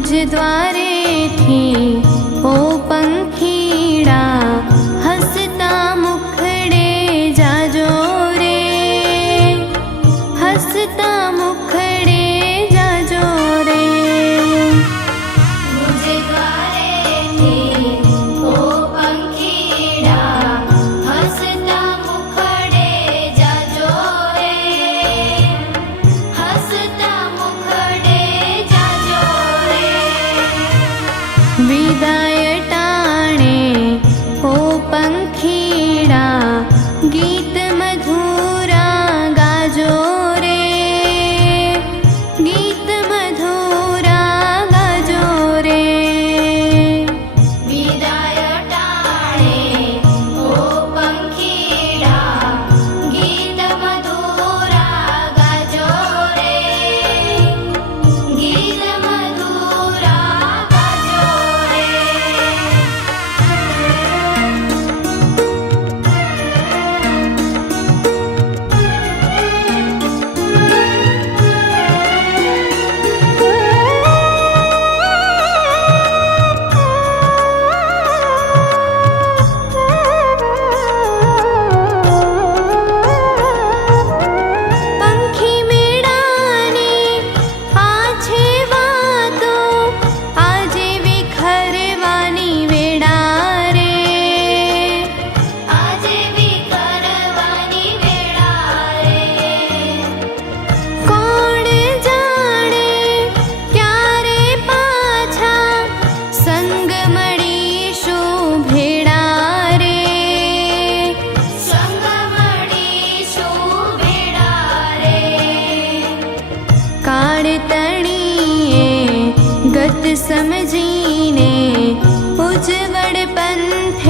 मुझ द्वारे थी ओ पंखीड़ा हसता मुखड़े जाजो रे, हसता मुखड़े जाजो रे। मुझ द्वारे थी ओ पंखीड़ा हसता मुखड़े जाजो रे, हसता मुखड़े जाजो रे। विदाय टाणे ओ पंखीड़ा गीत मधुरा गाजो रे, गीत मधुरा गाजो रे। विदाय टाणे ओ पंखीड़ा गीत मधुरा गाजो रे, गीत मधुरा गाजो रे। पंखी मेड़ानी आछे वातो आजे विखरवानी वेड़ा रे, आजे विखरवानी वेड़ा रे। कोण जाणे क्यारे पाछा संग मळीशुं भेड़ा रे, संग मळीशुं भेड़ा रे। काळ तणीए गत समजीने उजवड़ पंथे